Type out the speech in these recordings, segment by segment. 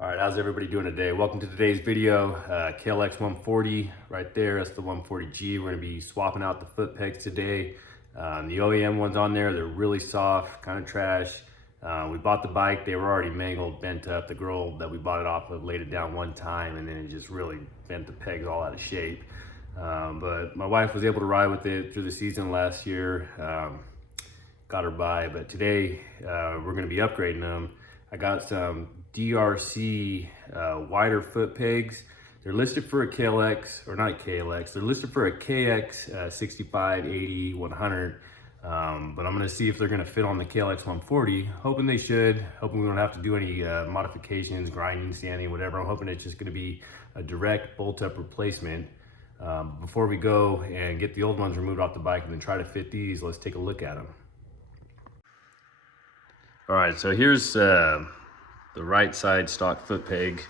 All right, how's everybody doing today? Welcome to today's video. KLX140 right there, that's the 140G. We're gonna be swapping out the foot pegs today. The OEM ones on there, they're really soft, kind of trash. We bought the bike, they were already mangled, bent up. The girl that we bought it off of laid it down one time and then it just really bent the pegs all out of shape. But my wife was able to ride with it through the season last year. Got her by, but today we're gonna be upgrading them. I got some DRC wider foot pegs. They're listed for a KLX, or not KLX, they're listed for a KX 65, 80, 100. But I'm gonna see if they're gonna fit on the KLX 140. Hoping they should, hoping we don't have to do any modifications, grinding, sanding, whatever. I'm hoping it's just gonna be a direct bolt-up replacement. Before we go and get the old ones removed off the bike and then try to fit these, let's take a look at them. All right, so here's the right side stock foot peg.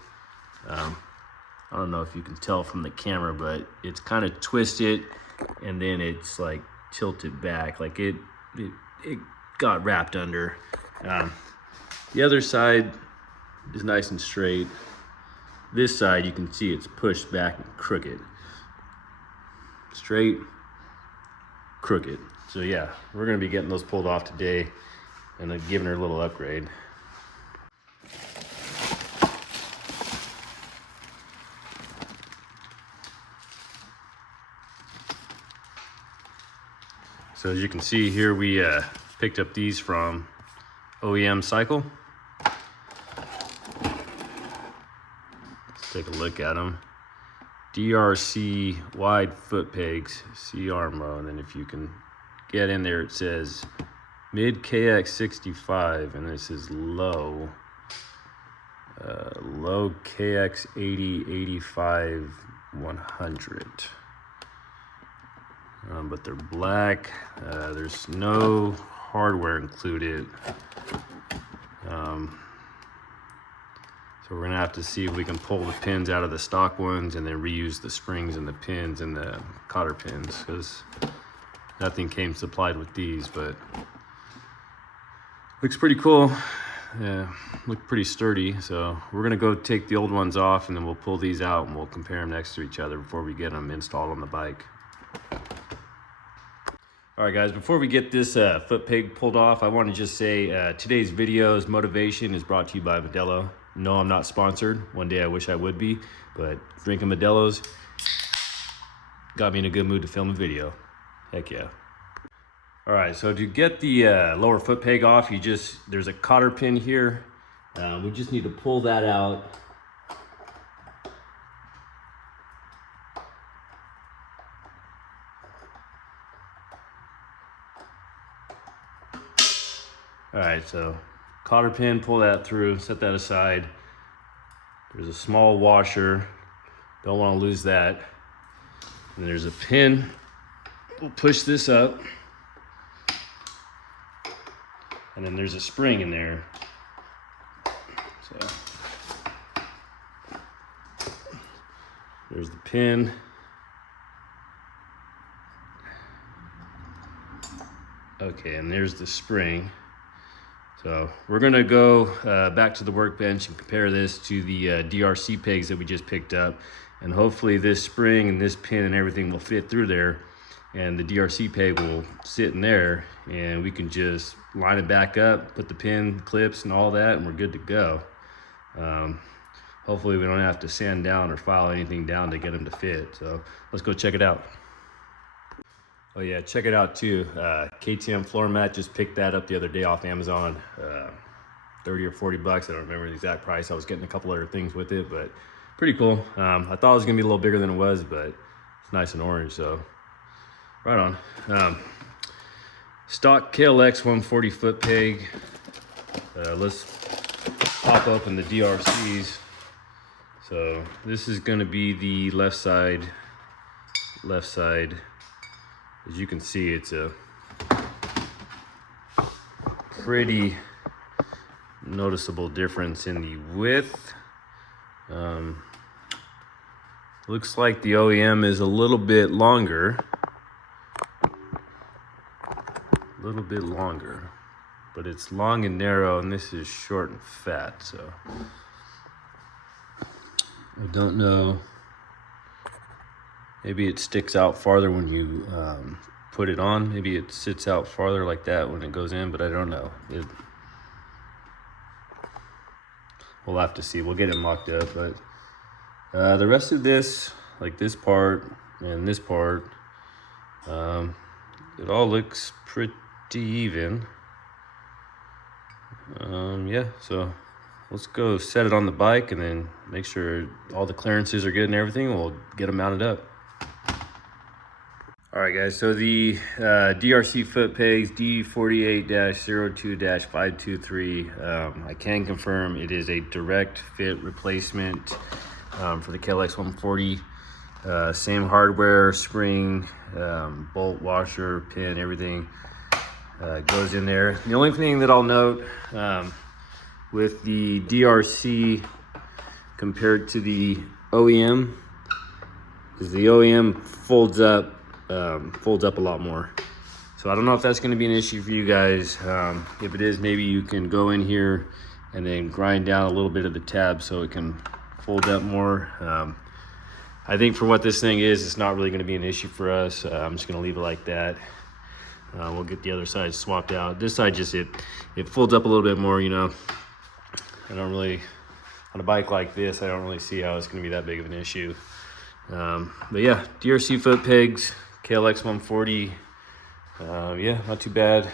I don't know if you can tell from the camera, but it's kind of twisted and then it's like tilted back, like it got wrapped under. The other side is nice and straight. This side, you can see it's pushed back and crooked. Straight, crooked. So yeah, we're gonna be getting those pulled off today and then giving her a little upgrade. So as you can see here, we picked up these from OEM Cycle. Let's take a look at them. DRC wide foot pegs, C-arm mode, and then if you can get in there, it says mid KX 65, and this is low KX 80, 85, 100. But they're black. There's no hardware included. So we're gonna have to see if we can pull the pins out of the stock ones and then reuse the springs and the pins and the cotter pins, because nothing came supplied with these, but looks pretty cool. Yeah, look pretty sturdy. So we're gonna go take the old ones off and then we'll pull these out and we'll compare them next to each other before we get them installed on the bike. All right, guys, before we get this foot peg pulled off, I want to just say today's video's motivation is brought to you by Modelo. No, I'm not sponsored. One day I wish I would be, but drinking Modelo's got me in a good mood to film a video. Heck yeah. All right, so to get the lower foot peg off, there's a cotter pin here. We just need to pull that out. All right, so cotter pin, pull that through, set that aside. There's a small washer, don't want to lose that. And there's a pin, we'll push this up. And then there's a spring in there. So there's the pin. Okay, and there's the spring. So we're gonna go back to the workbench and compare this to the DRC pegs that we just picked up. And hopefully this spring and this pin and everything will fit through there. And the DRC peg will sit in there and we can just line it back up, put the pin clips and all that, and we're good to go. Hopefully we don't have to sand down or file anything down to get them to fit. So let's go check it out. Oh yeah, check it out too. KTM floor mat, just picked that up the other day off Amazon. 30 or 40 bucks, I don't remember the exact price. I was getting a couple other things with it, but pretty cool. I thought it was gonna be a little bigger than it was, but it's nice and orange, so right on. Stock KLX 140 foot peg. Let's pop open the DRCs. So this is gonna be the left side. As you can see, it's a pretty noticeable difference in the width. Looks like the OEM is a little bit longer. But it's long and narrow, and this is short and fat, so I don't know. Maybe it sticks out farther when you put it on. Maybe it sits out farther like that when it goes in, but I don't know. We'll have to see. We'll get it mocked up, but the rest of this, like this part and this part, it all looks pretty even. Yeah, so let's go set it on the bike and then make sure all the clearances are good and everything. We'll get them mounted up. All right, guys, so the DRC foot pegs D48-02-523, I can confirm it is a direct fit replacement for the klx140. Same hardware, spring, bolt, washer, pin, everything goes in there. The only thing that I'll note with the DRC compared to the OEM is the OEM folds up a lot more. So I don't know if that's going to be an issue for you guys. If it is, maybe you can go in here and then grind down a little bit of the tab so it can fold up more. I think for what this thing is, it's not really going to be an issue for us. I'm just going to leave it like that. We'll get the other side swapped out. This side just it folds up a little bit more, you know. I don't really, on a bike like this, I don't really see how it's going to be that big of an issue. But yeah, DRC foot pegs, klx140. Yeah, not too bad.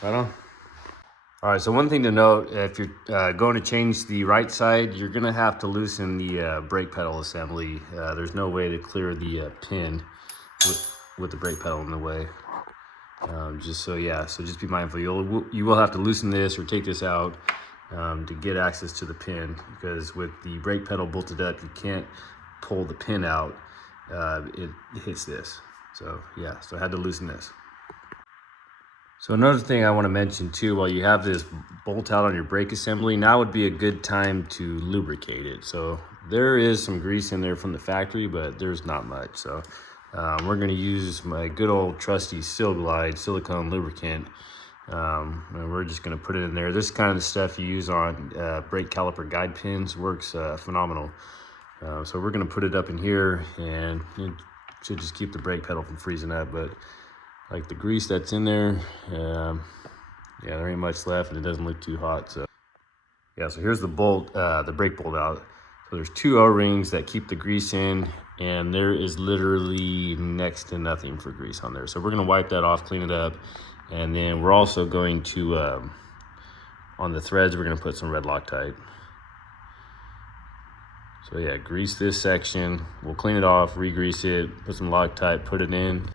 Right on. All right, so one thing to note, if you're going to change the right side, you're going to have to loosen the brake pedal assembly. There's no way to clear the pin with the brake pedal in the way. So just be mindful. You will have to loosen this or take this out to get access to the pin, because with the brake pedal bolted up, you can't pull the pin out. It hits this. So yeah, so I had to loosen this. So another thing I want to mention too, while you have this bolt out on your brake assembly, now would be a good time to lubricate it. So there is some grease in there from the factory, but there's not much. So we're going to use my good old trusty Silglide silicone lubricant. And we're just going to put it in there. This kind of the stuff you use on brake caliper guide pins works phenomenal. So we're going to put it up in here, and it should just keep the brake pedal from freezing up. But like the grease that's in there, yeah, there ain't much left, and it doesn't look too hot. So yeah, so here's the bolt, the brake bolt out. So there's two O-rings that keep the grease in, and there is literally next to nothing for grease on there. So we're gonna wipe that off, clean it up, and then we're also going to, on the threads, we're gonna put some red Loctite. So yeah, grease this section. We'll clean it off, re-grease it, put some Loctite, put it in.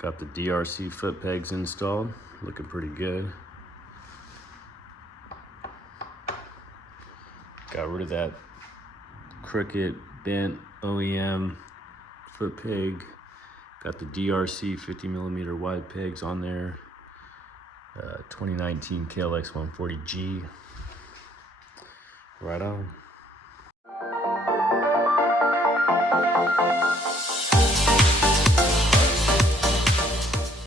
Got the DRC foot pegs installed, looking pretty good. Got rid of that crooked, bent OEM foot peg. Got the DRC 50mm wide pegs on there. 2019 klx140G. Right on.